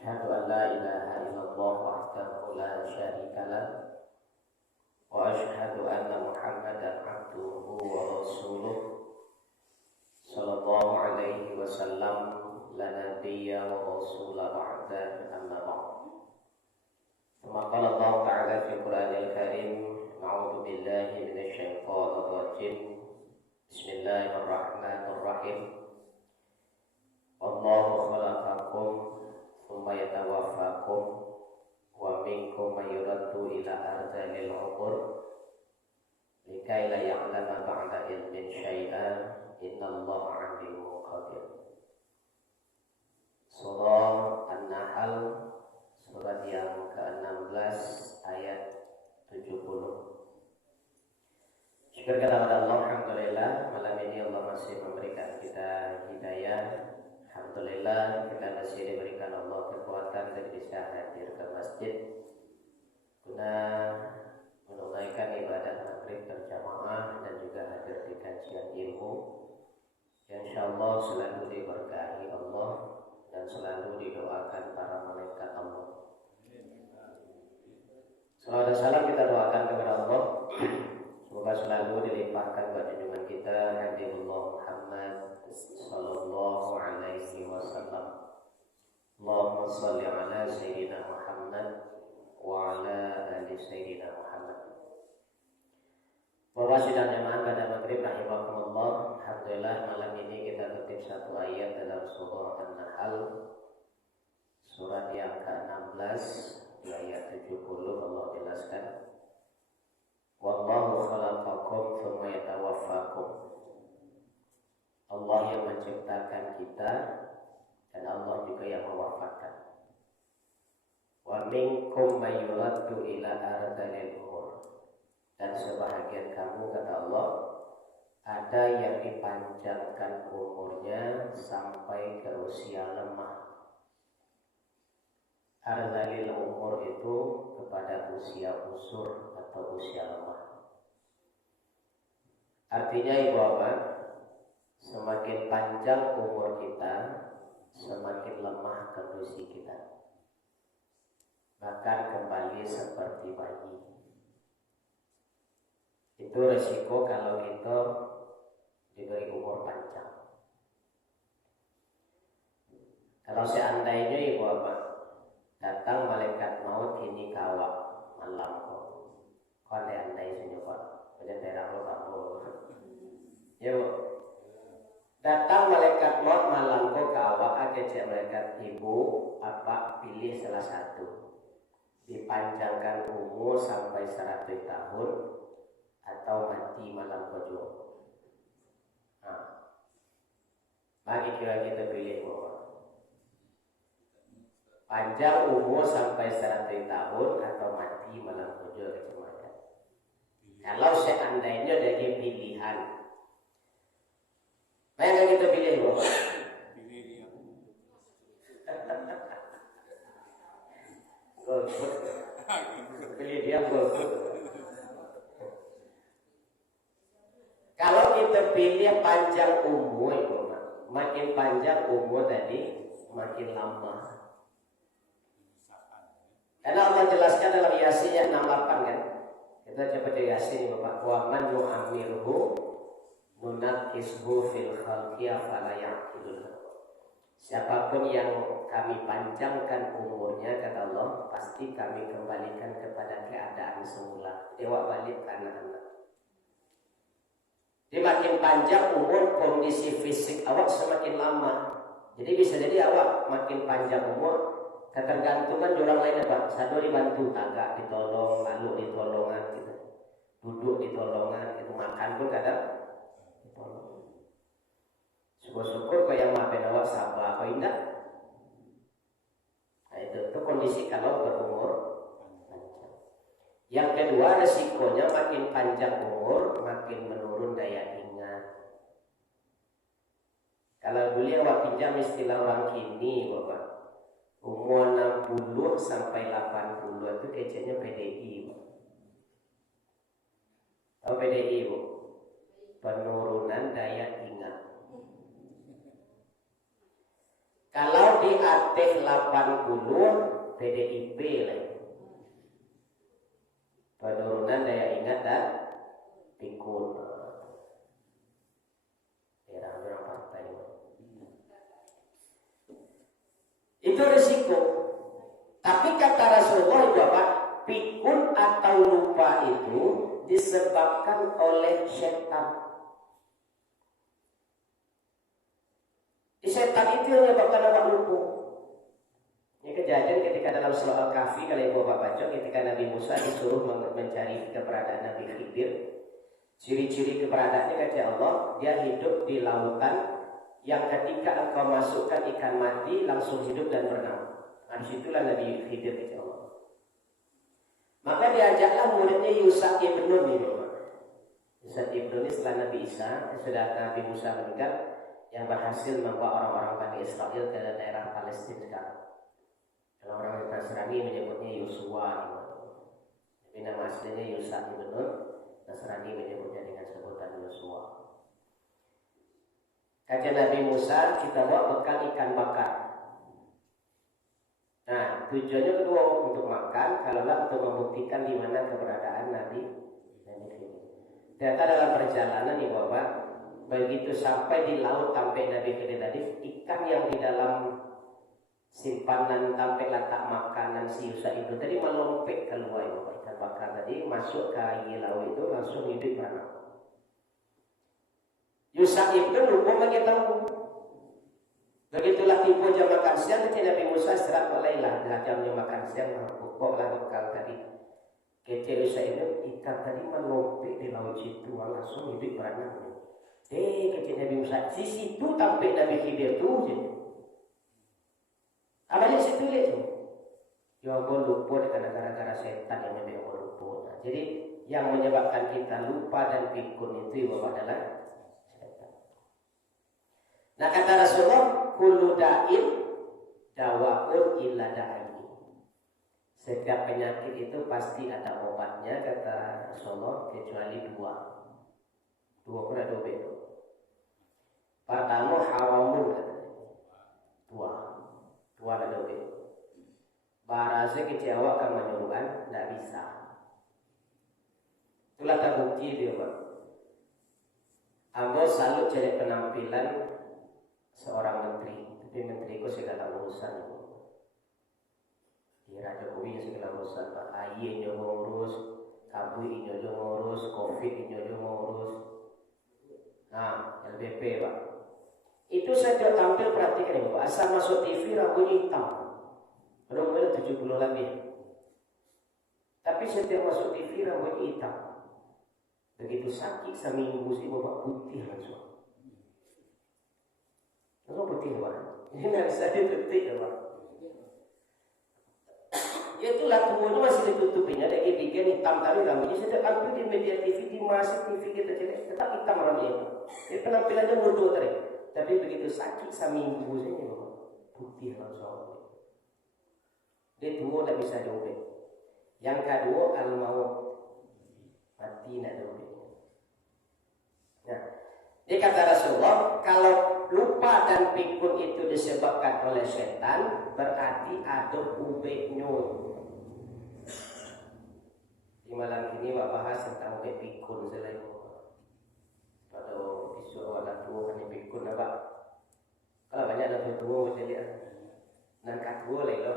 أشهد أن لا إله إلا الله وحده لا شريك له وأشهد أن محمدا عبده ورسوله صلى الله عليه وسلم لا نبي ورسول بعده أما بعد ثم قال الله تعالى في القرآن الكريم أعوذ بالله من الشيطان الرجيم بسم الله الرحمن الرحيم الله خلقكم ثم يتوفاكم ومنكم من يرد إلى أرذل العمر لكي لا يعلم بعد علم شيئا إن الله عليم قدير. Surah An-Nahl, surat yang ke-16 ayat 70. Syukur kepada Allah, alhamdulillah malam ini Allah masih memberikan kita hidayah. Alhamdulillah kita masih diberikan Allah kekuatan dan bisa hadir ke masjid guna menunaikan ibadah maghrib berjamaah dan juga hadir di kajian ilmu yang insyaallah selalu diberkahi Allah dan selalu didoakan para malaikat Allah. Salawat dan salam kita doakan kepada Allah, semoga selalu dilimpahkan buat junjungan kita Habibullah Muhammad sallallahu alaihi wasallam. Allahumma shalli ala sayyidina Muhammad wa ala ali sayyidina Muhammad. Bapak sidang jemaah pada maghrib rahimakumullah. Alhamdulillah malam ini kita kutip satu ayat dalam surah An-Nahl, surat yang ke-16 di ayat 70. Allah jelaskan, wallahu khalaqakum tsumma yatawaffakum. Allah yang menciptakan kita dan Allah juga yang mewafatkan. Wa minkum may yuraddu ila ardhil umur. Dan sebahagian kamu, kata Allah, ada yang dipanjangkan umurnya sampai ke usia lemah. Ardhil umur itu kepada usia usur atau usia lemah. Artinya ibu bapak, semakin panjang umur kita, semakin lemah kondisi kita. Bahkan kembali seperti bayi. Itu resiko kalau kita diberi umur panjang. Kalau seandainya ibu bapak datang malaikat maut ini kawak malam kok. Kau andai senyum kok. Jangan daerah lo kamu. Ya bu. Datang malaikat maut malam kok kawak aja malaikat ibu apa pilih salah satu. Dipanjangkan umur sampai 100 tahun atau mati malam kojok. Nah, bagi kita pilih bahwa panjang umur sampai 100 tahun atau mati malam kojok kecemasan. Kalau seandainya ada pilihan, mana kita pilih bahwa? Pilih dia. Pilih dia Kalau kita pilih panjang umur, makin panjang umur tadi, makin lama. Karena Allah jelaskan dalam Yasin yang 68 kan. Kita coba di Yasin Bapak. Wa man nu'amirhu nunakkishu fil khalqi afala ya'qilun. Siapapun yang kami panjangkan umurnya, kata Allah, pasti kami kembalikan kepada keadaan semula. Dewa balik ke anak-anak. Jadi makin panjang umur, kondisi fisik awak semakin lama. Jadi bisa jadi awak makin panjang umur, ketergantungan di orang lain apa? Satu dibantu, agak ditolong, lalu ditolongan gitu. Duduk ditolongan, gitu. Makan pun kadang ditolong. Syukur-syukur kau yang maafin awak sabar, kau ingat? Nah itu kondisi kalau berumur panjang. Yang kedua resikonya makin panjang umur, makin menurun daya ingat. Kalau dulu awak pinjam istilah orang kini, Bapak, umur 60 sampai 80 itu kecilnya PDI. Tahu PDI, Bu? Penurunan daya ingat. Kalau di ATH 80 PDIP lah. Penurunan daya ingat dan pikun. Orang partai. Itu risiko. Tapi kata Rasulullah itu apa? Pikun atau lupa itu disebabkan oleh setan. Setan itu yang menyebabkan orang lupa. Ini kejadian ketika dalam surah Al-Kahfi, kalau ibu bapak baca, ketika Nabi Musa disuruh mencari keberadaan Nabi Khidir. Ciri-ciri keberadaannya kata Allah, dia hidup di lautan yang ketika engkau masukkan ikan mati langsung hidup dan berenang. Nah, disitulah Nabi Khidir kata Allah. Maka diajaklah muridnya Yusa ibn Nun ini. Yusa ibn Nun setelah Nabi Isa, sudah Nabi Musa meninggal, yang berhasil membawa orang-orang Bani Israel ke daerah Palestina sekarang. Kalau orang Nasrani menyebutnya Yosua, tapi nama aslinya Yusa ibn Nun. Nasrani menyebutnya dengan sebutan Yosua. Kata Nabi Musa, kita bawa bekal ikan bakar. Nah, tujuannya kedua untuk makan, kalaulah untuk membuktikan di mana keberadaan Nabi Khidir. Ternyata dalam perjalanan nih Bapak, begitu sampai di laut sampai Nabi Khidir tadi, ikan yang di dalam simpanan sampai letak makanan si Yusa itu tadi melompat keluar Bapak. Ikan bakar tadi masuk ke air laut itu langsung hidup berenang. Yusa itu lupa bagi tahu. Begitulah tiba jam makan siang, ketika Nabi Musa istirahat mulailah jamnya makan siang, pokoklah bekal tadi. Ketika Yusa itu ikan tadi melompat di laut situ langsung hidup berenang. Ketika Nabi Musa di situ sampai Nabi Khidir tu je. Apa yang situ lihat tu? Ya Allah lupa dengan gara-gara setan yang memang lupa. Nah, jadi yang menyebabkan kita lupa dan pikun itu adalah setan. Nah kata Rasulullah, kullu da'in dawa'un illa da'i. Setiap penyakit itu pasti ada obatnya kata Rasulullah kecuali dua. Dua itu. Pertama hawamun dua ada dobe. Barasa kecewa kan menyuruhan tidak bisa. Itulah terbukti dia Pak. Ambo selalu cari penampilan seorang menteri, tapi menteriku segala urusan. Raja Jokowi segala urusan, Pak Aye yang ngurus, Kabui yang ngurus, Covid yang ngurus. Nah, LBP Pak. Itu saya tampil perhatikan ya Pak. Asal masuk TV rambutnya hitam. Udah 70 lebih. Tapi setiap masuk TV rambutnya hitam. Begitu sakit seminggu sih Bapak putih langsung. Langsung putih Pak. Ini nggak bisa ditutup ya Pak. Ya itulah tubuhnya masih ditutupinya. Ada giginya hitam tadi rambutnya. Setiap tampil di media TV, di masih TV kita jelek, tetap hitam rambutnya. Jadi penampilannya mundur tadi. Tapi begitu sakit seminggu saja Bapak putih langsung. Dia tua tak bisa diubah. Yang kedua al-maut, mati nak diubah. Nah, dia kata Rasulullah, kalau lupa dan pikun itu disebabkan oleh setan, berarti ada ubahnya. Di malam ini Bapak bahas tentang ubah pikun selain pada isu orang tua hanya pikun apa? Kalau banyak ada tua macam dia, nangkat tua lelo.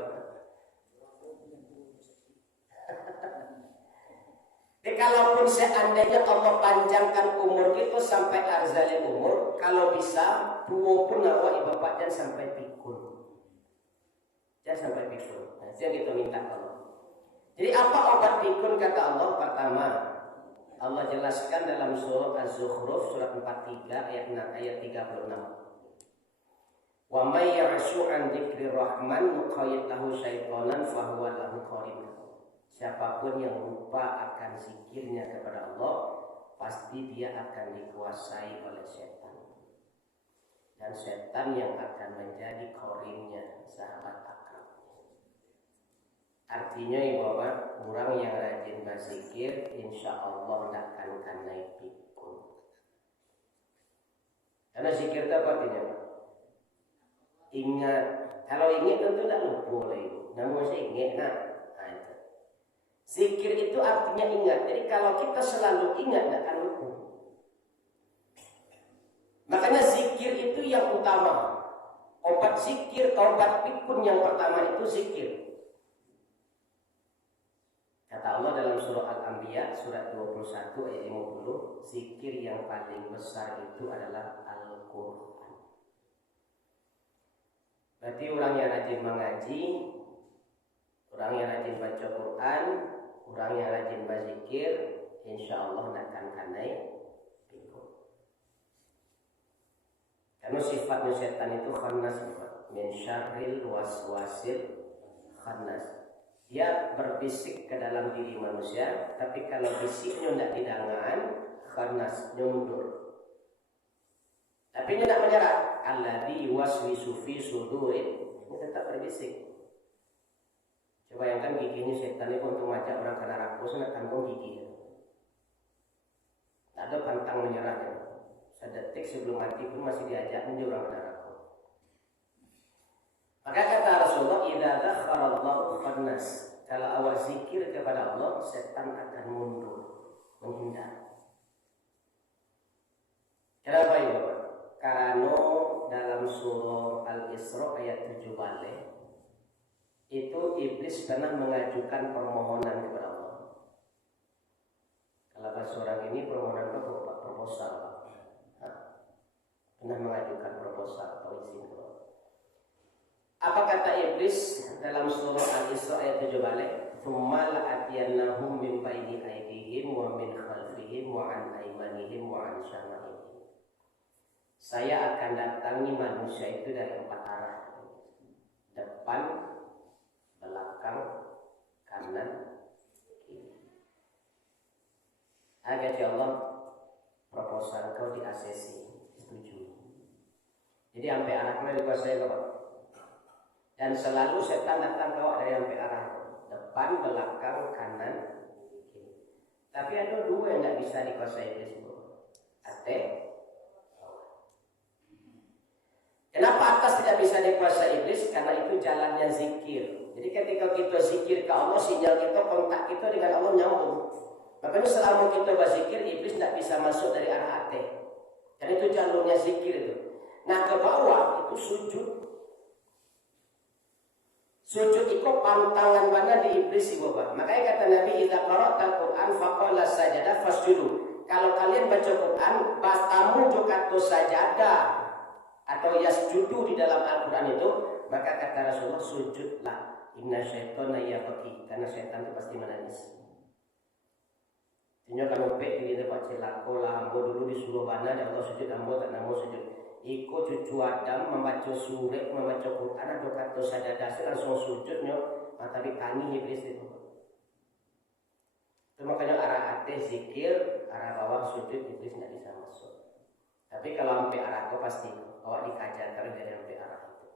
Jadi kalaupun seandainya Allah panjangkan umur kita sampai arzalil umur, kalau bisa tua pun awak bapak jangan sampai pikun. Jangan sampai pikun. Nah, yang kita minta Allah. Jadi apa obat pikun kata Allah? Pertama, Allah jelaskan dalam surah Az-Zukhruf surat 43 ayat 36. Wa may ya'shu 'an dzikrir rahman nuqayyid lahu syaitanan fa huwa lahu qarin. Siapapun yang lupa akan zikirnya kepada Allah, pasti dia akan dikuasai oleh setan. Dan setan yang akan menjadi qarinnya, sahabat akrab. Artinya Bapak, orang yang rajin berzikir, insya Allah tidak akan naik pikun. Karena zikir itu apa artinya Pak? ingat. Kalau ingat tentu tidak lupa lagi. Namun saya ingat nah itu. Zikir itu artinya ingat. Jadi kalau kita selalu ingat tidak akan lupa. Makanya zikir itu yang utama. Obat zikir, obat pikun yang pertama itu zikir. Kata Allah dalam surah Al-Anbiya surat 21 ayat 50, zikir yang paling besar itu adalah Al-Quran. Berarti orang yang rajin mengaji, orang yang rajin baca Quran, orang yang rajin berzikir, insya Allah akan kanai pikun. Karena sifatnya setan itu khannas, min syarril waswasil khannas. Dia berbisik ke dalam diri manusia, tapi kalau bisiknya tidak didengar, khanasnya mundur. Tapi dia tidak menyerah. Alladzi yuwaswisu fi sudurin, ini tetap berbisik. Coba bayangkan giginya setan itu untuk mengajak orang ke neraka, sangat tanggung gigi. Tak ada pantang menyerahnya. Sedetik sebelum mati pun masih diajak menuju orang ke neraka. Maka kata Rasulullah, idza dzakharallahu khannas. Kalau awal zikir kepada Allah, setan akan mundur, menghindar. Kenapa itu? Karena dalam surah Al-Isra ayat 7 balik, itu iblis pernah mengajukan permohonan kepada Allah. Kalau bahasa orang ini permohonan itu proposal. Pernah mengajukan proposal atau izin kepada Allah. Apa kata iblis dalam surah Al-Isra ayat 7 balik? Tsumma la'atiyannahum min baini aydihim wa min khalfihim wa an aymanihim wa an syama'ihim. Saya akan datangi manusia itu dari 4 arah. Depan, belakang, kanan, kiri. Agar ya Allah proposal kau di ACC setuju. Jadi sampai anaknya dikuasai kau. Dan selalu setan datang bawa dari sampai arah depan, belakang, kanan, kiri. Tapi ada 2 yang tidak bisa dikuasai iblis itu. Kenapa atas tidak bisa dikuasai iblis? Karena itu jalannya zikir. Jadi ketika kita zikir ke Allah, sinyal kita, kontak kita dengan Allah nyambung. Makanya selama kita berzikir, iblis tidak bisa masuk dari arah hati. Dan itu jalurnya zikir itu. Nah ke bawah itu sujud. Sujud itu pantangan mana di iblis ibu bapak. Makanya kata Nabi, idza qara'tal Qur'an faqala sajadah fasjudu. Kalau kalian baca Quran, bastamu jokato sajadah atau yasjudu di dalam Al-Quran itu, maka kata Rasulullah, sujudlah. Inna syaitana yabki, karena syaitan itu pasti menangis. Sehingga kalau pek di tempat celako lah, ambo dulu disuruh mana, dan Allah sujud, ambo tak namo sujud. Iko cucu Adam membaca surat, membaca Quran, atau kata sajadah, langsung sujudnya, tapi tangi iblis itu. Itu makanya arah atas zikir, arah bawah sujud, iblis tidak bisa masuk. Tapi kalau sampai arah itu pasti awak dikajar terus dari sampai arah itu.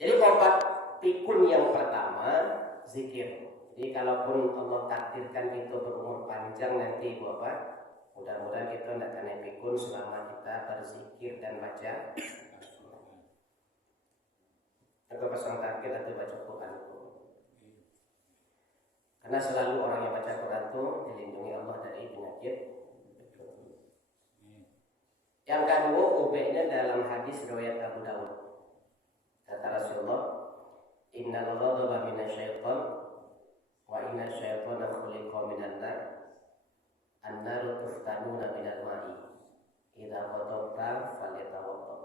Jadi obat pikun yang pertama zikir. Jadi kalaupun Allah takdirkan kita berumur panjang nanti Bapak, mudah-mudahan kita tidak kena pikun selama kita berzikir dan baca. Atau pasang target atau baca Quran itu. Karena selalu orang yang baca Quran itu dilindungi Allah dari penyakit. Yang kedua, ubahnya dalam hadis riwayat Abu Dawud. Kata Rasulullah, innal ghadaba minasyaitan wa inna syaitana khuliqa minan nar. An-naru tuftanuna minal ma'i. Idza ghadabta falyatawadda.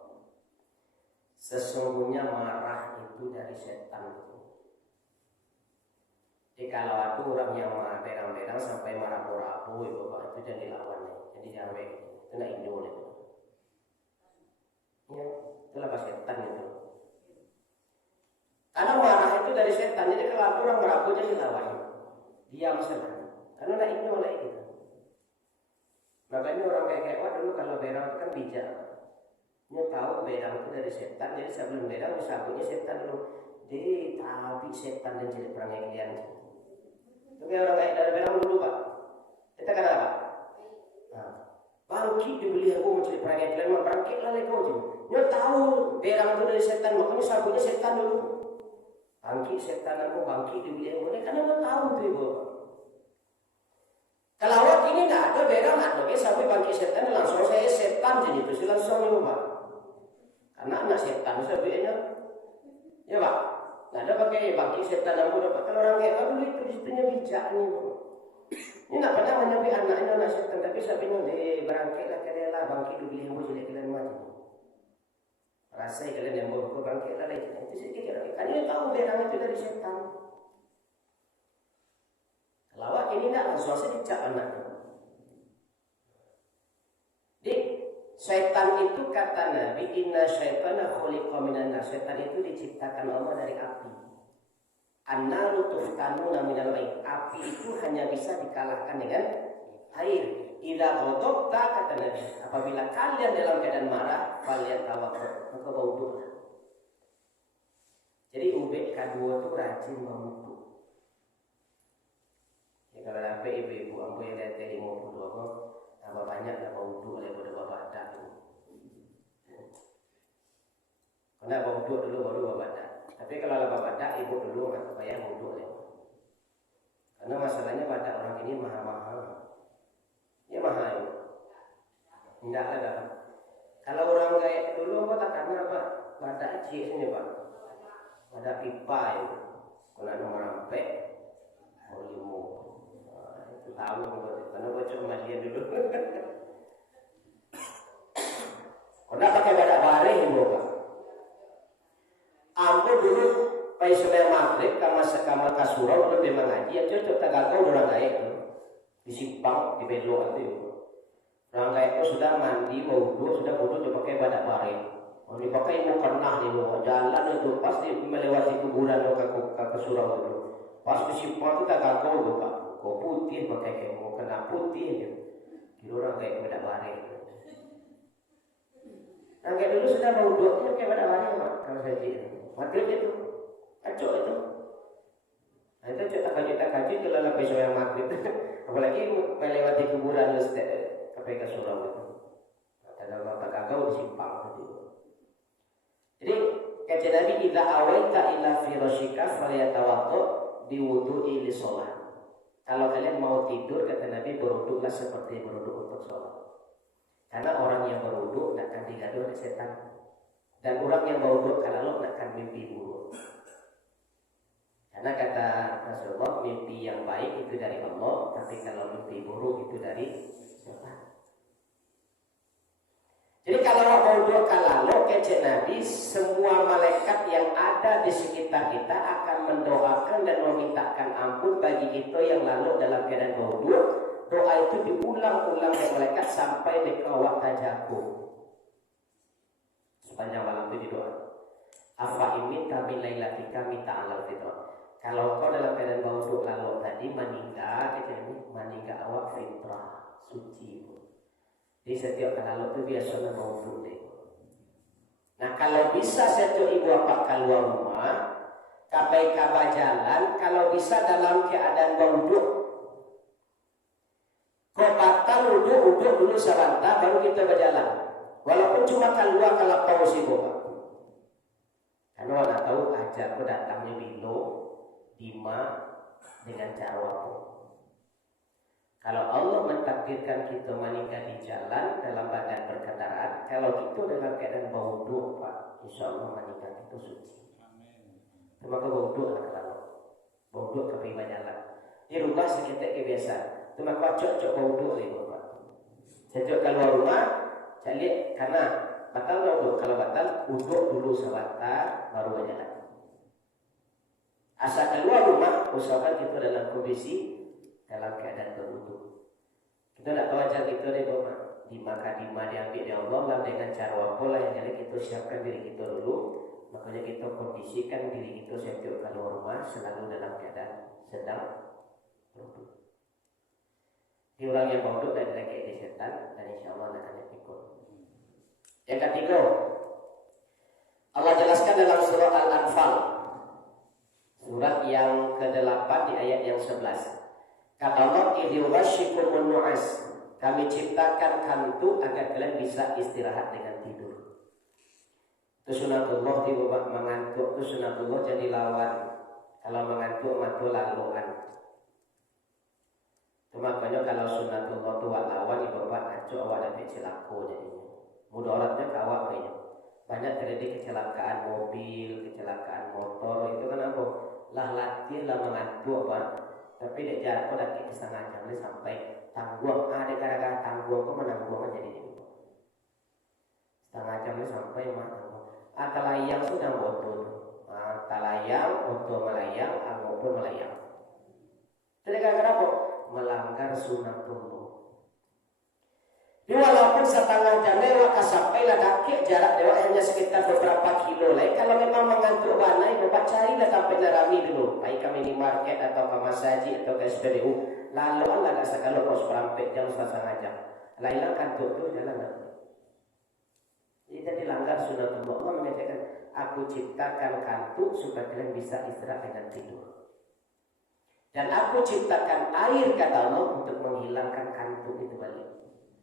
Sesungguhnya marah itu dari setan. Jadi kalau ada orang yang marah berang-berang sampai marah borabu, Bapak itu jangan dilawan, jadi jangan itu nak indul itu. Ya, itulah pas setan itu. Karena marah itu dari setan, jadi kalau ada orang merapu jadi lawan, diam saja. Karena nak indul oleh itu. Makanya orang kayak wah dulu kalau berang itu kan bijak. Dia tahu berang itu dari setan, jadi sebelum berang disabutnya setan dulu. Dia tapi setan dan jadi perangnya kalian. Tapi orang kayak dari berang dulu Pak. Kita kata apa? Nah, bangkit dibeli aku mencari perangnya kalian, bangkit lah lagi kau. Dia tahu berang itu dari setan, makanya sabunnya setan dulu. Bangkit setan aku bangkit di bilik mulai karena dia tahu tuh ibu. Kalau awak ini nggak ada berang ada, sampai bangkit setan langsung saya setan jadi itu langsung ibu pak. Karena anak setan sebenarnya, ya pak. Nggak ada pakai bangkit setan aku dapat kalau orang kayak dulu itu disitunya bijak nih bu. Ini nggak pernah menyampai anaknya anak setan, tapi sapinya berangkitlah kalian bangkit di bilik mulai jadi kalian mati. Rasai kalian yang mau bangkit lah itu sedikit orang. Kan dia tahu berang itu dari setan. Lawak ini nak langsung saja dicap anaknya. Jadi setan itu kata Nabi, inna syaitana khuliqa minan nar. Setan itu diciptakan Allah dari api. An-naru tuftanuna minal ma'i. Api itu hanya bisa dikalahkan dengan air. Idza ghadabta kata Nabi, apabila kalian dalam keadaan marah, kalian tawadhu, maka berwudulah. Jadi ubek kedua itu rajin berwudu. Ya, kalau sampai ibu-ibu ambo yang lihat dari mau wudu apa banyak dah berwudu oleh bapak adat. Kena berwudu dulu baru bapak adat. Tapi kalau bapak adat ibu dulu nggak payah wudu oleh. Karena masalahnya pada orang ini mahal-mahal. Ya mahal. Tidak ada. Kalau orang kayak dulu apa tak karena apa? Badak cik sini pak. Badak pipa itu. Kalau nomor sampai limo. Itu tahu karena bocor malian dulu. Kalau pakai badak bareng ibu pak. Ambo dulu pai sore maghrib kama kasurau lebih mengaji. Ya cocok tagakau orang lain. Di simpang, di belok itu. Orang kayak itu sudah mandi, wudu, sudah wudu dia pakai badak bareng. Oh, dia pakai mau pernah di luar jalan itu pasti melewati kuburan ke surau itu. Pas di simpang itu tak kagau tu pak. Kau putih pakai kemo kena putih je. Kira orang kayak badak bareng. Orang kayak dulu sudah wudu dia pakai badak bareng pak. Kalau saya cik, maghrib itu, kacau itu. Nah, itu cerita kaji kalau lebih soal maghrib. Apalagi melewati kuburan sampai ke surau itu. Ada bapak kagau di simpang itu. Jadi kata Nabi idza awaita ila firashika falyatawaddu diwudu'i li shalah. Kalau kalian mau tidur kata Nabi berwuduklah seperti berwuduk untuk sholat. Karena orang yang berwuduk nak akan digaduh oleh setan. Dan orang yang berwuduk kalau nak akan mimpi buruk. Karena kata Rasulullah mimpi yang baik itu dari Allah, tapi kalau mimpi buruk itu dari setan. Jadi kalau mau kalau kecil Nabi, semua malaikat yang ada di sekitar kita akan mendoakan dan memintakan ampun bagi kita yang lalu dalam keadaan berwudu. Doa itu diulang-ulang oleh malaikat sampai di kawat tajakum. Sepanjang malam itu didoa. Afa ini kami lailatika minta alal fitrah. Kalau kau dalam keadaan berwudu lalu tadi maningga awak fitrah suci. Jadi setiap lalu itu biasanya berwudu deh. Nah kalau bisa setiap ibu bapak keluar rumah, kapai kaba jalan, kalau bisa dalam keadaan berwudu. Kau batal wudu dulu sebentar baru kita berjalan. Walaupun cuma keluar kalau pausi bapak. Karena orang tahu ajar aku datangnya bilo Dima dengan cara apa? Kalau Allah mentakdirkan kita meninggal di jalan dalam badan berkendaraan, kalau kita dalam keadaan berwudu, Pak, insya Allah meninggal itu suci. Maka berwudu lah kalau berwudu ke prima jalan. Di rumah sekitar kebiasaan. Cuma cocok berwudu ni Pak. Sejak keluar rumah, cari karena batal berwudu. Kalau batal, wudu dulu sebentar baru berjalan. Asal keluar rumah, usahakan kita dalam kondisi dalam keadaan berwudu. Kita tak tahu ajar kita di rumah. Dimaka diambil di Allah lah dengan cara apa lah yang jadi kita siapkan diri kita dulu. Makanya kita kondisikan diri kita setiap keluar rumah selalu dalam keadaan sedang berwudu. Di orang yang berwudu dan kayak di setan dan insya Allah akan ikut. Yang ketiga, Allah jelaskan dalam surah Al-Anfal. Surat yang ke-8 di ayat yang 11. Kata Allah, "Idhiwashikumun nu'as." Kami ciptakan hantu agar kalian bisa istirahat dengan tidur. Itu sunatullah diubah mengantuk, itu sunatullah jadi lawan. Kalau mengantuk matu laluan. Itu makanya kalau sunatullah itu lawan dibawa anjuk awak dapat celaka jadinya. Mudaratnya ke awak kayaknya. Banyak terjadi kecelakaan mobil, kecelakaan motor, itu kan apa? Lah latih lah mengantuk apa? Tapi dia jatuh lagi setengah jam ini sampai tangguang. Ada gara-gara tangguang kok menangguang jadi ini. Setengah jam ini sampai mana? Atalayang sudah motor. Atalayang, motor melayang, motor melayang. Jadi gara-gara apa? Melanggar sunatullah. Walaupun setengah jam lewat sampai dakik jarak lewat hanya sekitar beberapa kilo lah. Kalau memang mengantuk banai, bapak carilah sampai Narami dulu. Baik ke minimarket atau ke Masaji atau ke SPBU. Lalu Allah tak sekali kos perampek jam setengah jam. Lain kantuk tu jalan lagi. Jadi langgar sunatullah. Allah mengatakan, aku ciptakan kantuk supaya kalian bisa istirahat dengan tidur. Dan aku ciptakan air kata Allah untuk menghilangkan kantuk itu balik.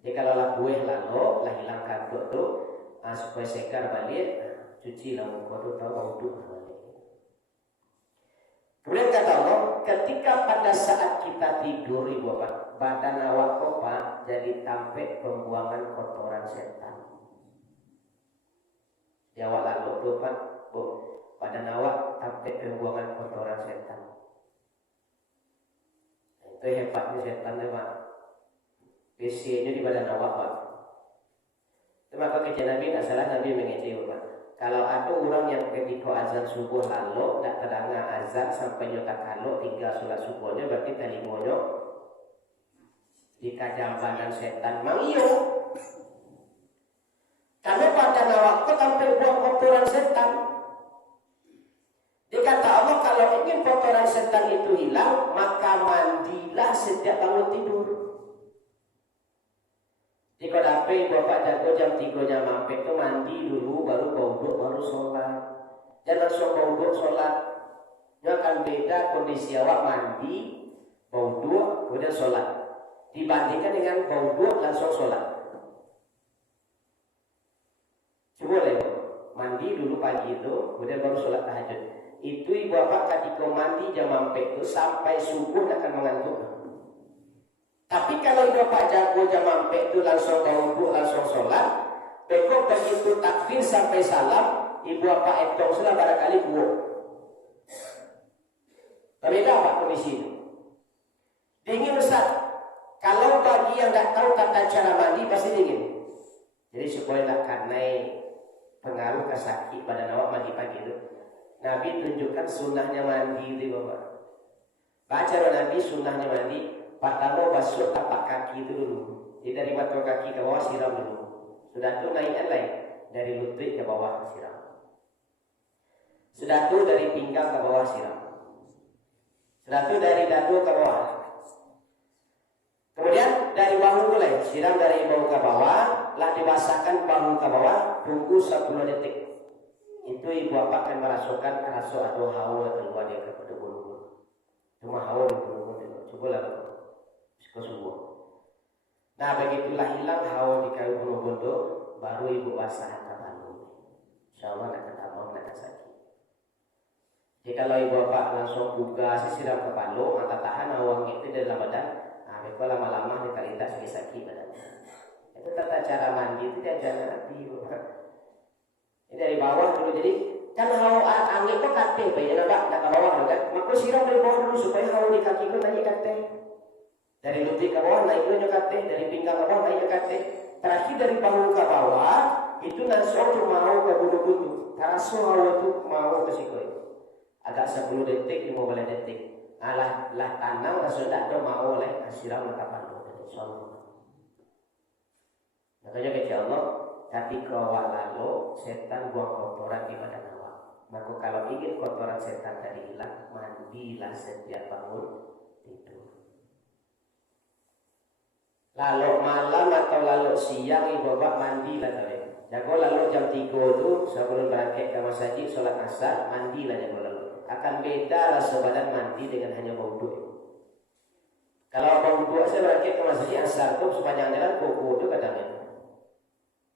Jadi kalau lah buih lalu, lah hilang kantuk tu, supaya segar balik, cuci lah muka tu, tahu wuduk balik. Kemudian kata Allah, ketika pada saat kita tidur, ibu bapak, badan awak kopak jadi tampek pembuangan kotoran setan. Di awak lalu tu pak, badan awak tampek pembuangan kotoran setan. Itu hebatnya setan tu pak. PC-nya di badan awak pak. Itu maka kecil Nabi tak salah Nabi mengecil pak. Kalau ada orang yang ketika azan subuh lalu tak terdengar azan sampai nyotak kalau tinggal sholat subuhnya berarti telinganya di kadang badan setan mangiyo. Karena badan awak kok tampil buang kotoran setan. Dikata Allah kalau ingin kotoran setan itu hilang maka mandilah setiap bangun tidur. Jika dapat bapak jago jam 3 mampir itu mandi dulu baru bauduk baru sholat. Jangan langsung bauduk sholat. Dia akan beda kondisi awak mandi, bauduk kemudian sholat. Dibandingkan dengan bauduk langsung sholat. Coba lihat, mandi dulu pagi itu kemudian baru sholat tahajud. Itu ibu bapak ketika mandi jam mampir itu sampai subuh akan mengantuk. Tapi kalau bapak jago jam mampir itu langsung wudhu langsung sholat, bekok begitu takbir sampai salam, ibu bapak etong sudah barangkali buuk. Berbeda apa kondisi itu? Dingin Ustaz. Kalau bagi yang tak tahu tata cara mandi pasti dingin. Jadi supaya tak karena pengaruh ke sakit badan awak mandi pagi itu, Nabi tunjukkan sunnahnya mandi itu bapak. Baca Nabi sunnahnya mandi. Pertama basuh tapak kaki itu dulu. Jadi dari mata kaki ke bawah siram dulu. Sudah itu naikkan lain dari lutut ke bawah siram. Sudah itu dari pinggang ke bawah siram. Sudah itu dari dadu ke bawah. Kemudian dari bahu mulai siram dari bahu ke bawah, lah dibasahkan bahu ke bawah, tunggu 10 detik. Itu ibu bapak akan merasakan rasa atau hawa keluar dia kepada bulu. Cuma hawa di bulu. Coba lah. Kesubuh. Nah begitulah hilang hawa di kayu bondo baru ibu basah tabalu. Insyaallah nak tambah nak sakit. Jadi kalau ibu bapak langsung buka siram ke palu maka tahan hawa itu dalam badan. Nah kalau lama-lama dikalitas sakit badannya. Itu tata cara mandi itu diajar Nabi. Ini dari bawah dulu jadi kan hawa angin kok kateh bayi nak ke bawah kan. Maka siram dari bawah dulu supaya hawa di kaki itu naik kateh. Dari lutut ke bawah naiknya kateh, dari pinggang ke bawah naiknya kateh. Terakhir dari bahu ke bawah itu langsung mau ke bulu-bulu. Terasa hawa itu mau ke siku itu. Agak 10 detik, 15 detik. Lah tanam langsung tak ada mau oleh siram mata pandu. Insyaallah. Makanya kata Allah, ketika awak lalu setan buang kotoran di badan awak. Maka kalau ingin kotoran setan tadi hilang, mandilah setiap bangun tidur. Lalu malam atau lalu siang ibu bapak mandilah tadi. Jago lalu jam 3 itu sebelum berangkat ke masjid sholat asar mandilah jago lalu. Akan beda rasa badan mandi dengan hanya wudhu. Kalau wudhu saya berangkat ke masjid asar itu sepanjang jalan kuku itu kadang itu.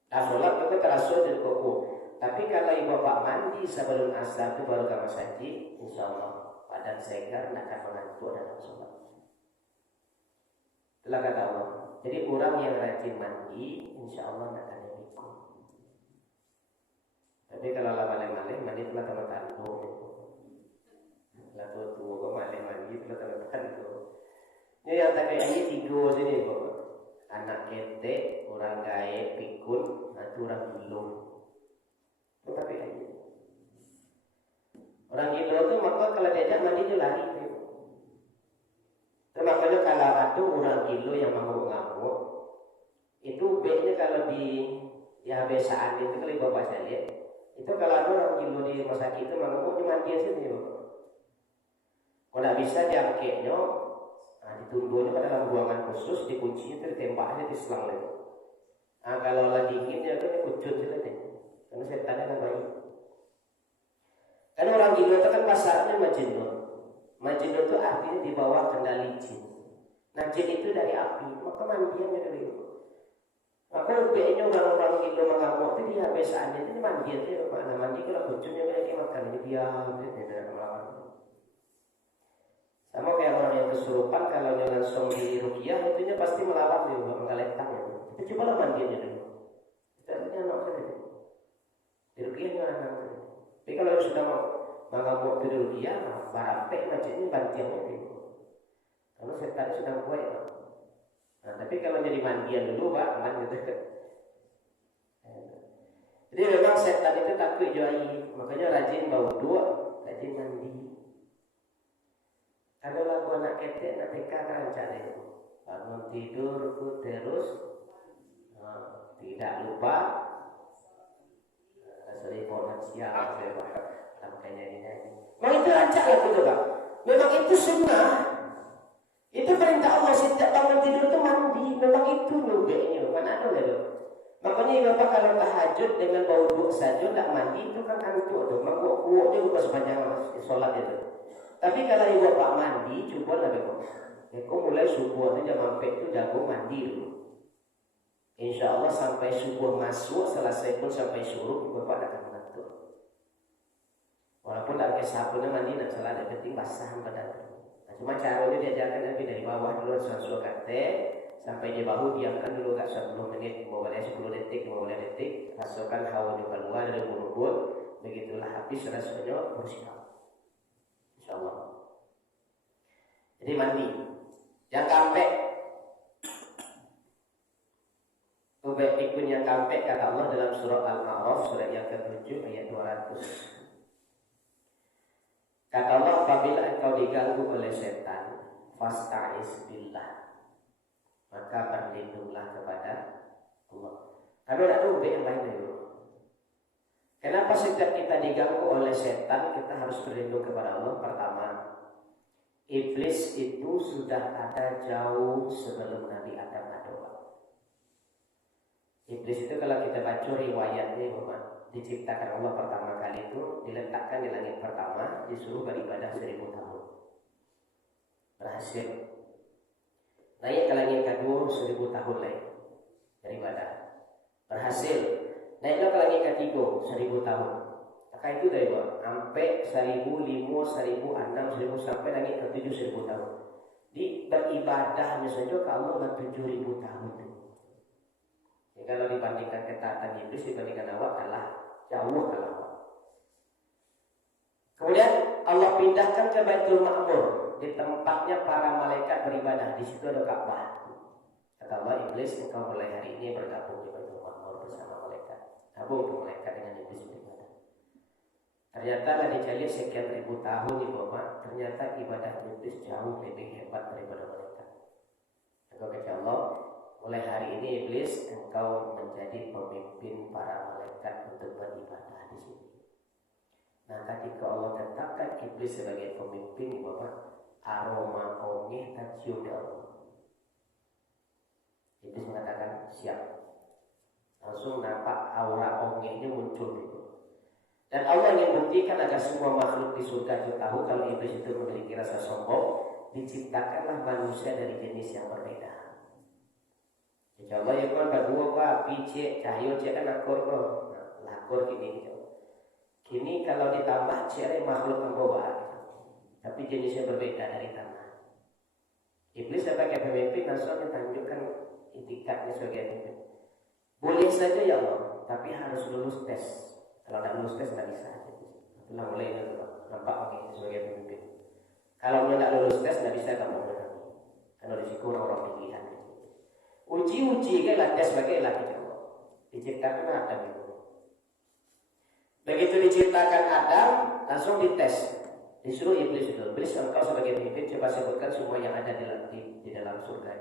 Nah sholat itu terasa dari kuku. Tapi kalau ibu bapak mandi sebelum asar itu baru ke masjid, insya Allah badan segar tidak akan mengantuk dalam sholat. Itulah kata Allah. Jadi orang yang rajin mandi, insya Allah tidak akan memikul. Tapi kalau malem-malem mandi itulah teman-teman. Lalu tua kok malem mandi itulah teman-teman. Ini yang tadi ayat 3 sini kok. Anak ketek, orang gaib, pikun, itu orang gilung. Tetapi aja. Orang gila itu maka kalau diajak mandi dia lari. Makanya kalau ada orang gila yang mengamuk, itu baiknya kalau di biasaan itu kalau bapak saya lihat, itu kalau ada orang gila di rumah sakit itu mengamuk dia mandi sini. Kalau tidak bisa diangkatnya, ditunggunya pada dalam ruangan khusus, dikuncinya ditembaknya di selang itu. Kalau lagi dingin dia akan dikucut saja. Karena setannya kan baik. Karena orang gila itu kan pasarnya majnun. Majnun itu artinya di bawah kendali jin. Nah jin itu dari api, maka mandiannya dari itu. Maka biasanya orang-orang gila mengamuk itu dia biasaannya itu mandian itu mana mandi kalau kucurnya lagi makan ini diam gitu tidak melawan. Sama kayak orang yang kesurupan kalau dia langsung di ruqyah itu pasti melawan dia mengaletang ya. Itu cobalah mandiannya dulu. Itu artinya anak saya. Di ruqyah jangan anak. Tapi kalau sudah mengamuk di ruqyah, barampek macamnya bantiannya itu. Karena setan sudah kuat. Nah, tapi kalau jadi mandian dulu Pak, aman gitu. Jadi memang setan itu takut juai, makanya rajin bawudu, rajin mandi. Kalau lagu anak ketek nak TK kan cari. Bangun tidur terus, tidak lupa. Seliponan siang saya makanya ini. Nah itu acak ya itu Pak. Memang itu sunnah. Itu perintah Allah setiap bangun tidur itu mandi. Memang itu nubeknya. Mana ada lho. Makanya Bapak kalau tahajud dengan bau duk saja tidak mandi itu kan antuk tuh. Mangkuk-kuuk dia bukan sepanjang sholat itu. Tapi kalau ibu Bapak mandi, coba lah Bapak. Kau mulai subuh itu jam 4 itu jago mandi dulu. Insya Allah sampai subuh masuk, selesai pun sampai suruh, Bapak akan mengantuk. Walaupun tak pakai sabun mandi, nak salah, ada penting basah badan. Nah, cuma caranya diajarkan Nabi dari bawah dulu, suatu kate, sampai di bahu diamkan dulu tak 10 menit, mau boleh 10 detik, mau boleh detik, masukkan hawa juga keluar dari mulut, begitulah habis rasanya bersihkan. Insya Allah. Jadi mandi, yang kampek. Baik ikun yang kampek kata Allah dalam surah Al-A'raf surat yang ke-7 ayat 200. Kata Allah, apabila engkau diganggu oleh setan, fasta'iz billah, maka berlindunglah kepada Allah. Kalau ada ubah yang lain dulu. Kenapa setiap kita diganggu oleh setan kita harus berlindung kepada Allah? Pertama, iblis itu sudah ada jauh sebelum Nabi Adam ada. Iblis itu kalau kita baca riwayatnya Bapak, diciptakan Allah pertama kali itu diletakkan di langit pertama, disuruh beribadah 1000 tahun. Berhasil. Naik ke langit kedua 1000 tahun lagi beribadah. Berhasil. Naiklah ke langit ketiga 1000 tahun. Maka itu dari Bapak, sampai 1005, 1006, 1000 sampai langit ke-7 1000 tahun. Di beribadahnya saja ke Allah 7000 tahun. Kalau dibandingkan ketaatan iblis dibandingkan awak kalah jauh kalah. Kemudian Allah pindahkan ke Baitul Ma'mur, di tempatnya para malaikat beribadah. Di situ ada Ka'bah. Kata Allah, iblis engkau mulai hari ini bergabung di Baitul Ma'mur bersama malaikat. Gabung ke malaikat dengan iblis beribadah. Ternyata lah dicari sekian ribu tahun di bawah. Ternyata ibadah iblis jauh lebih hebat daripada malaikat. Engkau kata Allah, mulai hari ini iblis engkau menjadi pemimpin para malaikat untuk beribadah di sini. Nah, ketika Allah tetapkan iblis sebagai pemimpin, Bapak, aroma ongeh tercium dari Allah. Iblis mengatakan siap. Langsung nampak aura ongehnya muncul itu. Dan Allah ingin buktikan agar semua makhluk di surga itu tahu kalau iblis itu memiliki rasa sombong, diciptakanlah manusia dari jenis yang berbeda. Insya Allah ya kan berdua Pak, picek, cahyo cek kan akur kok. Lah akur gini gitu. Kini kalau ditambah ciri makhluk membawa, tapi jenisnya berbeda dari tanah. Iblis sebagai pemimpin langsung ditunjukkan itikadnya sebagai pemimpin. Boleh saja ya Allah, tapi harus lulus tes. Kalau tidak lulus tes tidak bisa. Itulah mulai nampak oke sebagai pemimpin. Kalau tidak lulus tes tidak bisa kamu menang. Karena risiko orang-orang pilihan. Uji-uji lah tes sebagai laki Allah. Diciptakan Adam itu. Begitu diciptakan Adam, langsung dites. Disuruh iblis itu. Iblis engkau sebagai pemimpin coba sebutkan semua yang ada di dalam surga.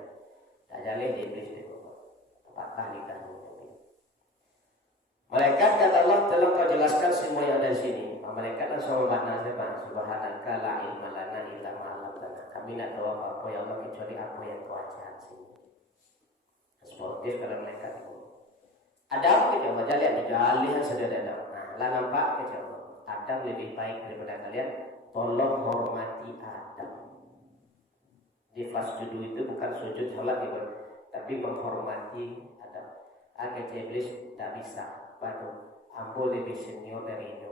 Tak jalin iblis itu. Patah lidah. Malaikat kata Allah, tolong kau jelaskan semua yang ada di sini. Malaikat langsung membantah siapa? Subhanaka la ilma lana illa ma 'allamtana. Kami tidak tahu apa-apa ya Allah kecuali apa yang kau ajar sini. Sportif kalau malaikat itu. Adam kita lihat dijalihan sudah ada. Nah, lah nampak kita Adam lebih baik daripada kalian. Tolong hormati Adam. Di fasjudu itu bukan sujud salat gitu, tapi menghormati Adam. Agar iblis tak bisa. Waduh, ambo lebih senior dari itu.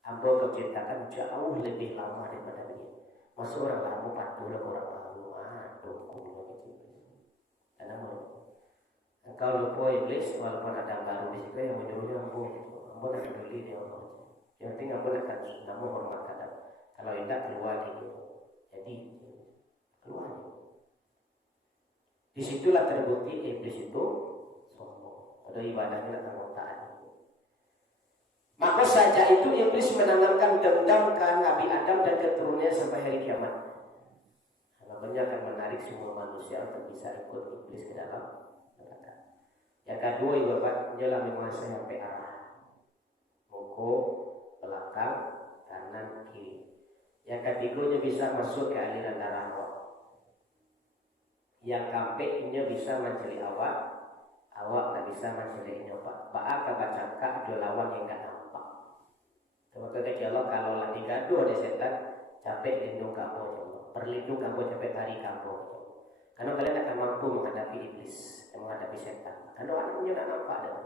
Ambo terciptakan jauh lebih lama daripada dia. Masa orang lama patuh lah orang baru. Aduh, kuno gitu. Karena engkau lupa iblis, walaupun ada baru di situ yang menyuruhnya ambo. Ambo nak peduli dia Allah. Yang penting ambo akan nama hormat Adam. Kalau tidak keluar gitu. Jadi keluar. Disitulah terbukti iblis itu sombong. Ada ibadahnya tak taat. Maka saja itu iblis menanamkan dendam ke Nabi Adam dan keturunannya sampai hari kiamat. Makanya akan menarik semua manusia untuk bisa ikut iblis ke dalam neraka. Yang kedua, ibu bapak, dia menguasai sampai arah muka, belakang, kanan, kiri. Yang ketiganya bisa masuk ke aliran darah roh. Yang keempatnya bisa mencari awak tak bisa mencari nyoba. Pak baca dua lawan yang tak nampak. Sebetulnya Allah kalau lagi gaduh ada setan, capek lindung kamu, berlindung kamu capek hari kamu. Karena kalian akan mampu menghadapi iblis, menghadapi setan. Karena anaknya tak nampak ada.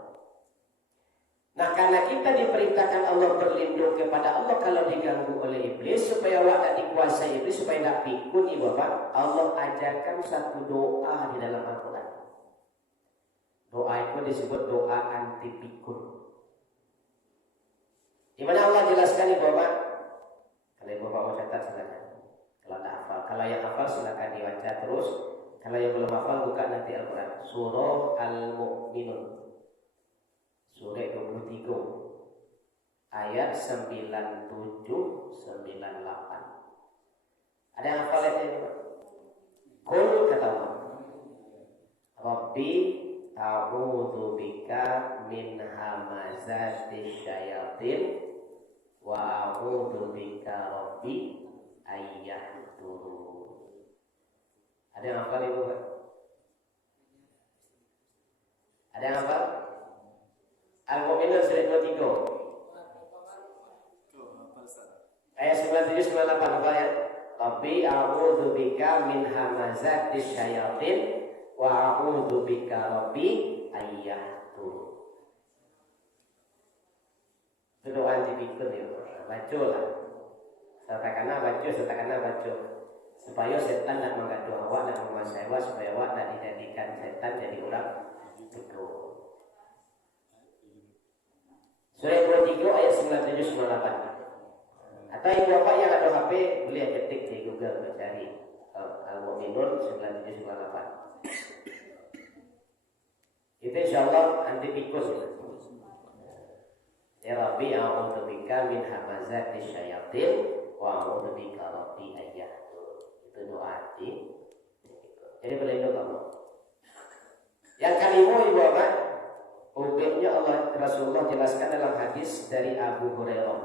Nah, karena kita diperintahkan Allah berlindung kepada Allah kalau diganggu oleh iblis, supaya awak tak dikuasai iblis, supaya tak pikun, ibu bapak, Allah ajarkan satu doa di dalam Al-Quran. Doa itu disebut doa anti pikun. Di mana Allah jelaskan ibu bapak? Kalau ibu bapak mau catat silakan. Kalau tak hafal, kalau yang hafal silakan dibaca terus. Kalau yang belum hafal buka nanti Al-Quran. Surah Al-Mu'minun. Surah 23 ayat 97 98. Ada yang hafal ayat ini? Qul kata Allah, Rabbi a'udzu bika min hamazatis syayatin wa a'udzu bika Rabbi ayyahdurun. Ada yang hafal ibu? Ada yang hafal? Al-Mu'minun surat 23 ayat 97 98 apa ya? Rabbi a'udzu bika min hamazatis syayatin wa a'udzu bika Rabbi ayyahdurun. Itu doa dipikir ya. Bacalah. Sertakan baca. Supaya setan tak mengganggu awak dan menguasai awak, supaya awak tak dijadikan setan jadi orang itu. Surah 23 ayat 97 98. Atau ibu bapak yang ada HP boleh ketik di Google mencari Al-Mu'minun 97 98. Itu insyaallah anti tikus. Ya Rabbi a'udzu bika min hamazatis syayatin wa a'udzu bika Rabbi ayyahdurun. Itu doa anti. Jadi berlindung kamu. Yang kelima ibu bapak, hukumnya Allah Rasulullah jelaskan dalam hadis dari Abu Hurairah.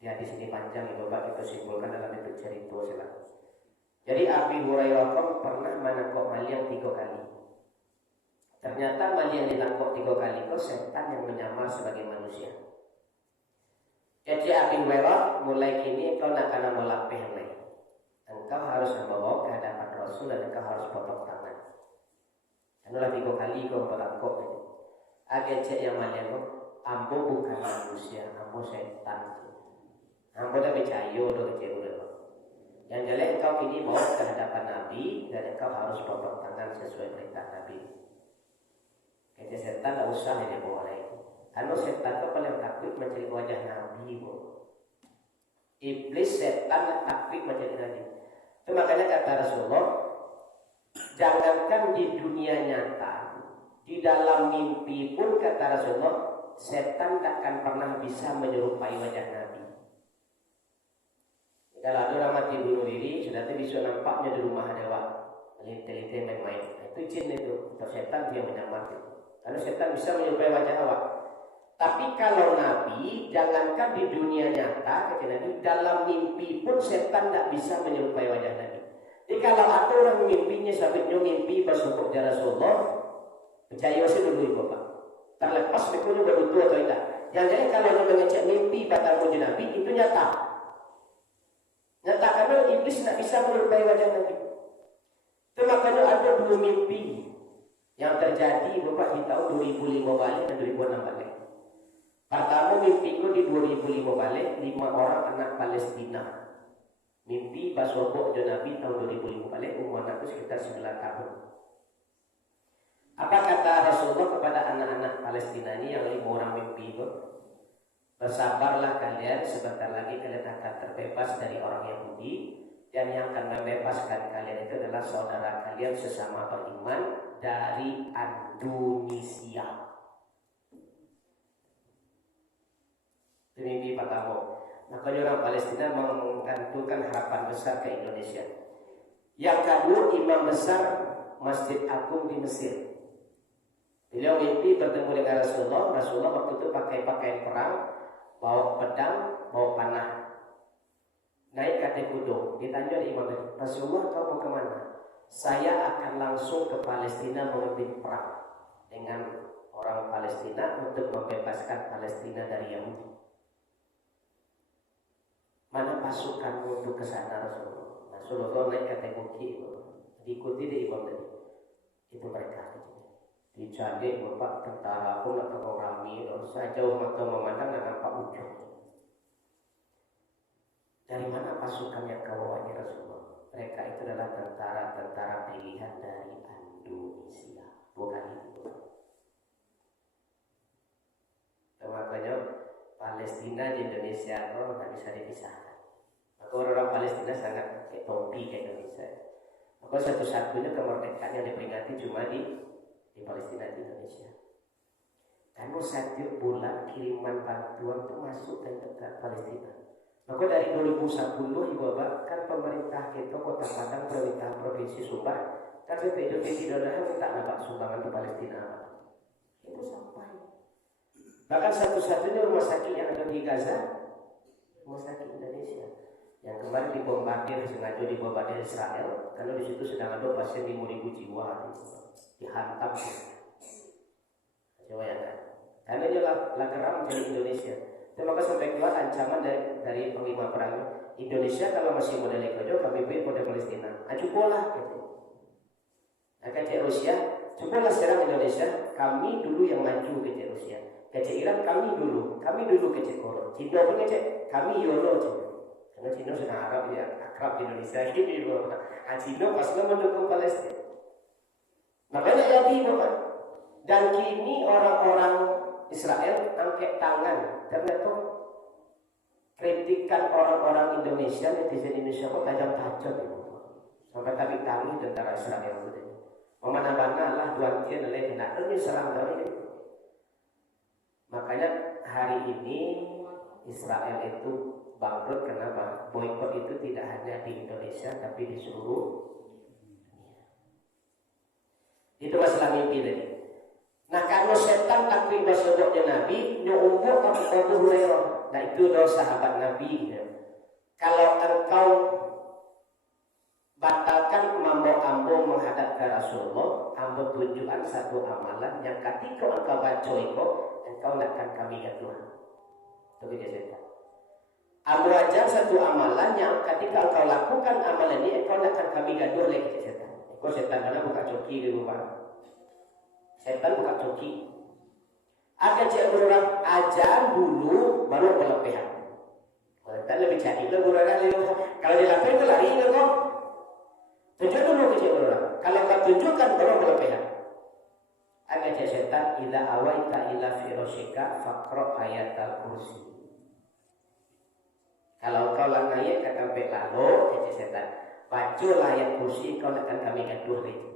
Di hadis ini panjang ibu bapak, kita simpulkan dalam bentuk cerita silakan. Jadi Abu Hurairah pernah menangkap maliang 3 kali. Ternyata maliang ditangkap 3 kali itu setan yang menyamar sebagai manusia. Jadi Abu Hurairah mulai kini engkau nak kena melapih lagi. Engkau harus membawa ke hadapan Rasul dan engkau harus potong tangan. Karena 3 kali kau bertangkap. Agak cek yang maliang ambo bukan manusia, ambo setan. Ambo dah percaya dah kecil dulu. Yang jelek engkau kini bawa ke hadapan Nabi dan engkau harus pegang tangan sesuai perintah Nabi. Kata setan tak usah dia bawa lagi. Karena setan tu paling takut mencari wajah Nabi. Iblis setan takut mencari Nabi. Itu makanya kata Rasulullah, jangankan di dunia nyata, di dalam mimpi pun kata Rasulullah, setan tak akan pernah bisa menyerupai wajah Nabi. Kalau ada orang mati bunuh diri, sudah tu bisa nampaknya di rumah dewa, teliti main-main. Itu jin itu, atau setan dia menyamar itu. Kalau setan bisa menyerupai wajah awak. Tapi kalau Nabi, jangankan di dunia nyata, kata Nabi, dalam mimpi pun setan tak bisa menyerupai wajah Nabi. Jadi kalau ada orang mimpinya, sahabatnya mimpi bersukuk dari Rasulullah, percaya saya dulu Bapak. Terlepas mereka betul atau tidak. Yang jadi kalau orang mengecek mimpi pada wajah Nabi, itu nyata. Nyata karena iblis tak bisa menyerupai wajah Nabi. Itu makanya ada dua mimpi yang terjadi Bapak di tahun 2005 balik dan 2006 balik. Pertama mimpiku di 2005 balik 5 orang anak Palestina. Mimpi Basobok dan Nabi tahun 2005 balik umur anakku sekitar 9 tahun. Apa kata Rasulullah kepada anak-anak Palestina ini yang 5 orang mimpi itu? Bersabarlah kalian, sebentar lagi kalian akan terbebas dari orang Yahudi. Dan yang akan membebaskan kalian itu adalah saudara kalian sesama beriman dari Indonesia. Itu mimpi pertama. Makanya orang Palestina menggantungkan harapan besar ke Indonesia. Yang kedua, imam besar Masjid Agung di Mesir. Beliau mimpi bertemu dengan Rasulullah. Rasulullah waktu itu pakai pakaian perang, bawa pedang, bawa panah, naik ke atas gunung. Ditanya imam tadi, Rasulullah kau mau kemana? Saya akan langsung ke Palestina memimpin perang dengan orang Palestina untuk membebaskan Palestina dari Yahudi. Mana pasukanmu untuk ke sana Rasulullah? Rasulullah naik ke atas bukit, diikuti di imam tadi. Itu mereka. Dicari bapak tentara pun nak terorami, saya jauh mata memandang dan nampak ujung. Dari mana pasukan yang kau bawanya Rasulullah? Mereka itu adalah tentara-tentara pilihan dari Indonesia, bukan itu. Makanya Palestina di Indonesia tidak bisa dipisahkan. Maka orang Palestina sangat kayak topi ke Indonesia. Maka satu-satunya kemerdekaan yang diperingati cuma di Palestina di Indonesia. Karena setiap bulan kiriman bantuan itu masuk ke Palestina. Maka dari 2010 Ibu Bapak kan pemerintah kita Kota Padang, pemerintah Provinsi Sumbar kan BPD Donahan minta nambah sumbangan ke Palestina. Itu sampai. Bahkan satu-satunya rumah sakit yang ada di Gaza, rumah sakit Indonesia. Yang kemarin dibombardir, sengaja dibombardir Israel, karena di situ sedang ada pasien 5.000 jiwa dihantam. Coba ya kan? Karena dia lakeram dari Indonesia. Terima kasih sampai keluar ancaman dari panglima perang Indonesia kalau masih model ekojo kami beri model Palestina. Cukulah gitu. Akan cek Rusia, cukulah sekarang Indonesia. Kami dulu yang maju ke cek Rusia. Ke cek Iran kami dulu ke cek Korea. Cina pun ke cek kami yono cek. Karena Cina sudah Arab ya akrab Indonesia ini loh. Cina pasti mendukung Palestina. Makanya jadi Bapak. Dan kini orang-orang Israel angkat tangan karena itu kritikan orang-orang Indonesia, netizen Indonesia kok tajam-tajam ya, sampai tapi tangi tentara Israel itu. Memana-mana lah Tuhan dia nilai kena ini serang dari itu. Makanya hari ini Israel itu bangkrut kenapa? Boykot itu tidak hanya di Indonesia tapi di seluruh dunia. Itu masalah mimpi tadi. Nah kalau setan takut bersodoknya Nabi, nyumbuk Abu Hurairah. Nah itu adalah sahabat Nabi. Kalau engkau batalkan ambo menghadap ke Rasulullah, ambo tunjukkan satu amalan yang ketika engkau baca itu, engkau akan kami gaduh. Itu dia setan. Ambo ajar satu amalan yang ketika engkau lakukan amalan ini, engkau akan kami gaduh lagi setan. Engkau setan mana buka coki di rumah. Setan buka coki. Akan cek orang ajan dulu baru berlebihan. Kita lebih jadi lah orang kalau dilakukan itu lari kan kok. Tunjuk dulu ke cek orang. Kalau kau tunjukkan baru berlebihan. Akan cek setan ila awaita ila firoshika fakro ayat al-kursi. Kalau kau langayat kata sampai lalu cek setan baca ayat kursi kau akan kami gaduh itu.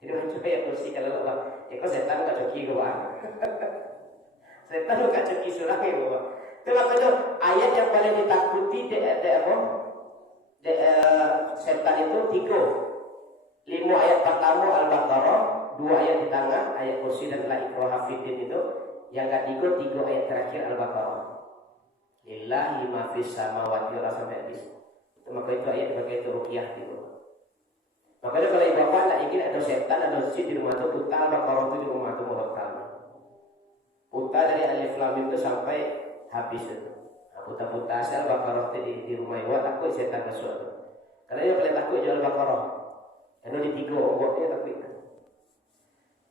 Jadi baca ayat kursi kalau orang kau setan kau coki kau setan kau coki surah kau. Itu makanya ayat yang paling ditakuti setan itu 3. 5 ayat pertama Al-Baqarah, 2 ayat di tengah ayat kursi dan la ikraha fiddin itu, yang ketiga 3 ayat terakhir Al-Baqarah. Lillahi ma fis samawati wa sampai habis. Itu maka itu ayat sebagai itu ruqyah gitu. Makanya kalau ibu bapak tak ingin ada setan ada jin di rumah itu, putar Al-Baqarah itu di rumah itu murotal. Putar dari alif lam mim itu sampai habis itu. Putar-putar asal Al-Baqarah di rumah ibu takut setan masuk. Karena dia paling takut jual Al-Baqarah. Karena di 3 ombaknya takut.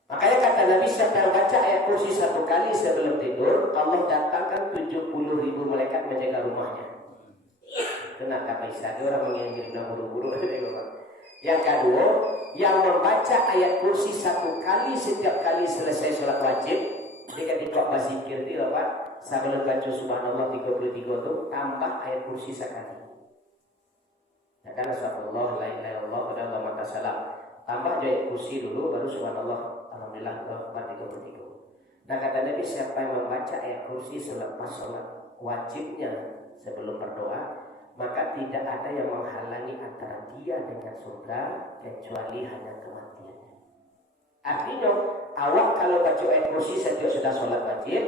Makanya kata Nabi, siapa yang baca ayat kursi 1 kali sebelum tidur, Allah datangkan 70.000 malaikat menjaga rumahnya. Itu nak kata Isa, dia orang mengirim buru-buru. Yang kedua, yang membaca ayat kursi 1 kali setiap kali selesai sholat wajib, dia ketika berzikir itu apa? Sebelum baca subhanallah 33 itu tambah ayat kursi sekali. Ya kan Rasulullah la ilaha illallah wa la mata salam. Tambah ayat kursi dulu baru subhanallah alhamdulillah Akbar 33. Nah kata Nabi, siapa yang membaca ayat kursi selepas sholat wajibnya sebelum berdoa, maka tidak ada yang menghalangi antara dia dengan surga kecuali hanya kematian. Artinya awak kalau baca ayat kursi setiap sudah sholat wajib,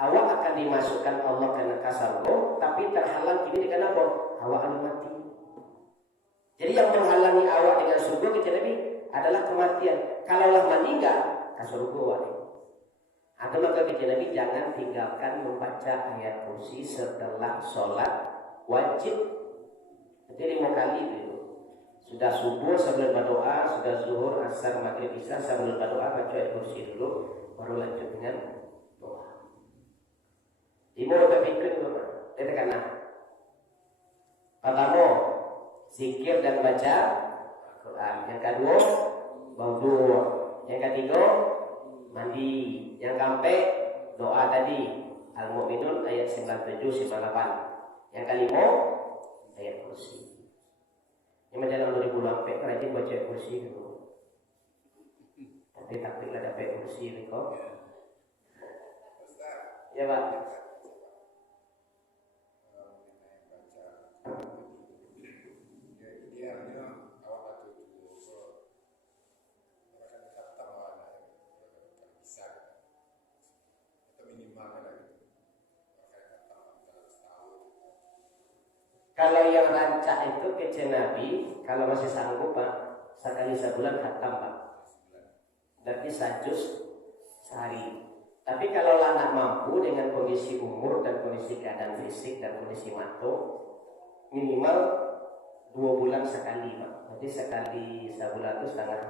awak akan dimasukkan Allah ke neraka surga, tapi terhalang kini dengan apa? Awak akan mati. Jadi yang menghalangi awak dengan surga kata Nabi adalah kematian. Kalaulah meninggal ke surga awak. Atau maka kata Nabi jangan tinggalkan membaca ayat kursi setelah sholat wajib. Jadi 5 kali itu. Sudah subuh sebelum berdoa, sudah zuhur, asar, maghrib, isya sebelum berdoa baca ayat kursi dulu, baru lanjut dengan doa. 5 berpikir dulu, kita kena. Pertama, zikir dan baca Al-Quran. Yang kedua, wudu. Yang ketiga, mandi. Yang keempat, doa tadi Al-Mu'minun ayat 97-98. Yang kelima, ayat kursi. Ini macam 2000 rajin baca ayat kursi dulu. Tapi takdirlah dapat kursi ni kau. Ya Pak. Kalau yang rancak itu kece Nabi, kalau masih sanggup Pak, sekali sebulan khatam Pak. Berarti 1 juz sehari. Tapi kalau anak mampu dengan kondisi umur dan kondisi keadaan fisik dan kondisi mata, minimal 2 bulan sekali Pak. Jadi sekali sebulan itu setengah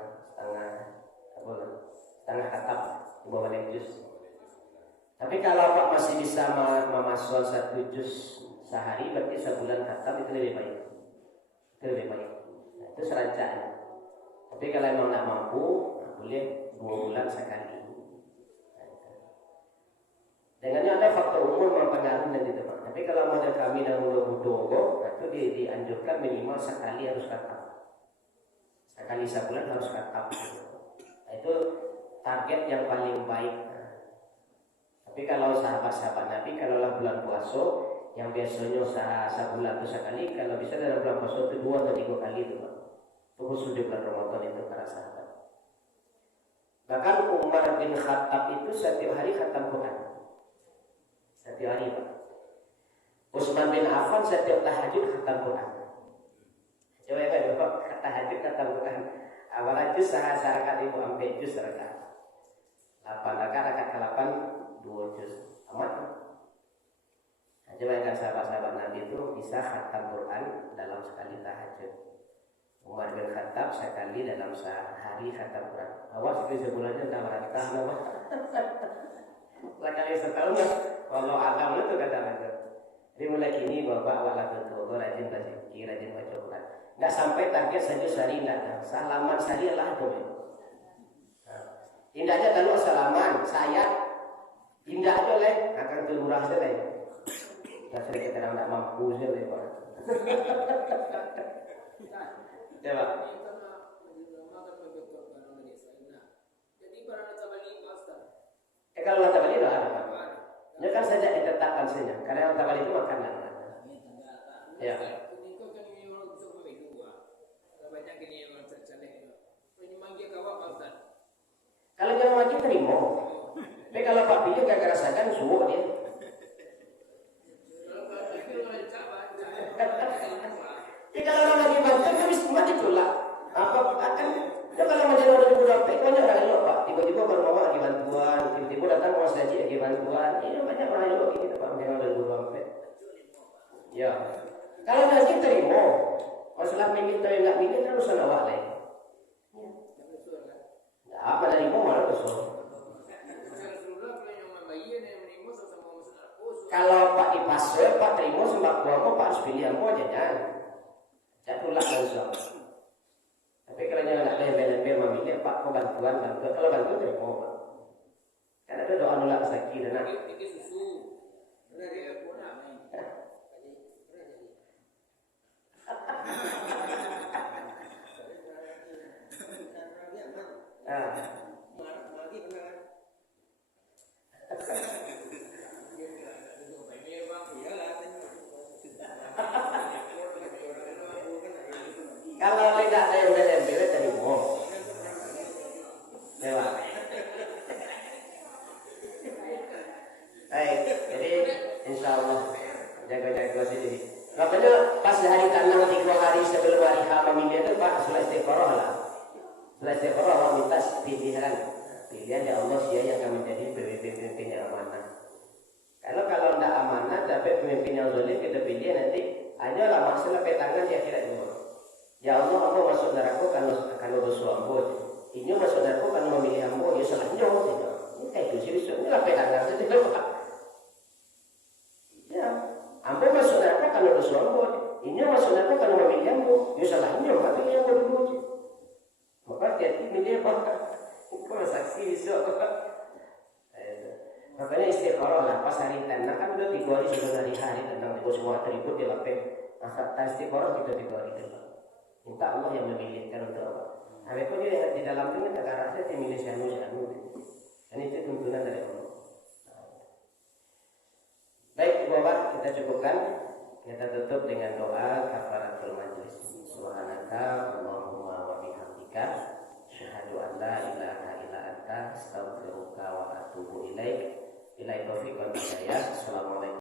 khatam, 2 juz. Tapi kalau Pak masih bisa memasuk 1 juz sehari, berarti sebulan khatam itu lebih baik. Itu lebih baik. Nah, itu serancanya. Tapi kalau memang tidak mampu, boleh 2 bulan sekali. Dengannya ada faktor umur mempengaruhi dan itu Pak. Tapi kalau model kami dan muda-muda, itu dianjurkan minimal sekali harus khatam. Sekali sebulan harus khatam. Nah, itu target yang paling baik. Tapi kalau sahabat-sahabat Nabi, kalau bulan puasa yang biasanya sebulan itu sekali, kalau bisa dalam bulan puasa itu 2 atau 3 kali itu Pak. Itu khusus di bulan Ramadan itu para sahabat. Bahkan Umar bin Khattab itu setiap hari khatam Quran. Setiap hari Pak. Utsman bin Affan setiap tahajud khatam Quran. Coba ya Pak, tahajud khatam Quran. Awal juz saharakat ibu ambil juz rakaat. 8 rakaat ke-8 2 juz. Amat Pak. Nah, coba kan sahabat-sahabat Nabi itu bisa khatam Quran dalam sekali tahajud. Umar bin Khattab sekali dalam sehari khatam Quran. Awas itu sebulannya tak berkah nama. Sekali setahun ya. Kalau Adam itu kata-kata. Jadi mulai kini bapak wala betul rajin baca zikir, rajin baca Quran. Enggak sampai target saja sehari enggak. Salaman sehari lah tu. Indahnya kalau salaman saya indah aja leh akan kelurah saja leh. Enggak sering kita tidak mampu saja leh Pak. Coba. Kalau nata bali dah ada. Ya kan saja ditetapkan saja. Karena nata bali itu makanan. Ya. Kalau jangan lagi terima. Tapi kalau Pak Pilih gak rasakan suhu dia. Jadi kalau lagi bantuan habis mati tolak. Apa akan ya kalau menjadi orang yang berapa banyak orang yang Pak. Tiba-tiba bermama lagi bantuan, tiba-tiba datang mau saja lagi bantuan. Ini banyak orang yang kita Pak menjadi orang yang berapa. Ya. Kalau lagi terima. Masalah minta yang enggak minta terus awak lain. Apa dari mau malah besok. Kalau Pak dipasir, Pak terima sembako apa Pak harus pilih apa aja jangan. Jatuhlah langsung. Tapi kalau yang nak lebih memilih Pak kau bantuan. Kalau bantuan terima Pak. Karena ada doa nolak sakit dan nak. Kalau tidak ada yang bela-bela dari bohong. Lewat. Baik, jadi insya Allah jaga-jaga sendiri. Makanya pas hari tanam 3 hari sebelum hari H memilih itu Pak sudah istiqoroh lah. Sudah istiqoroh Allah minta pilihan. Pilihan ya Allah dia yang akan menjadi pemimpin yang amanah. Kalau tidak amanah tapi pemimpin yang zalim kita pilih nanti hanyalah masalah petangan di akhirat itu. Ya Allah, aku masuk neraka karena bersuah ambo. Ini masuk neraka karena memilih ambo. Ya salahnya tidak. Ini kayak itu sih. Ini lah pedangan saja Pak. Ya, ambo masuk neraka karena bersuah ambo. Ini masuk neraka karena memilih ambo. Ya salahnya Pak. Pilih ambo dulu. Maka hati-hati milih Pak. Kalau saksi besok. Makanya istiqoroh lah. Pas hari tanah kan udah 3 hari sudah hari tentang itu semua atribut dilapih. Asal istiqoroh kita 3 hari dulu. Minta Allah yang memilihkan untuk apa? Habis itu dia di dalam itu tak rasa dia milih syanu. Dan itu tuntunan dari Allah. Baik, Bapak kita cukupkan. Kita tutup dengan doa kafaratul majlis. Subhanaka Allahumma wa bihamdika asyhadu an la ilaha illa anta astaghfiruka wa atubu ilaik. Bila taufiq wal hidayah. Assalamualaikum.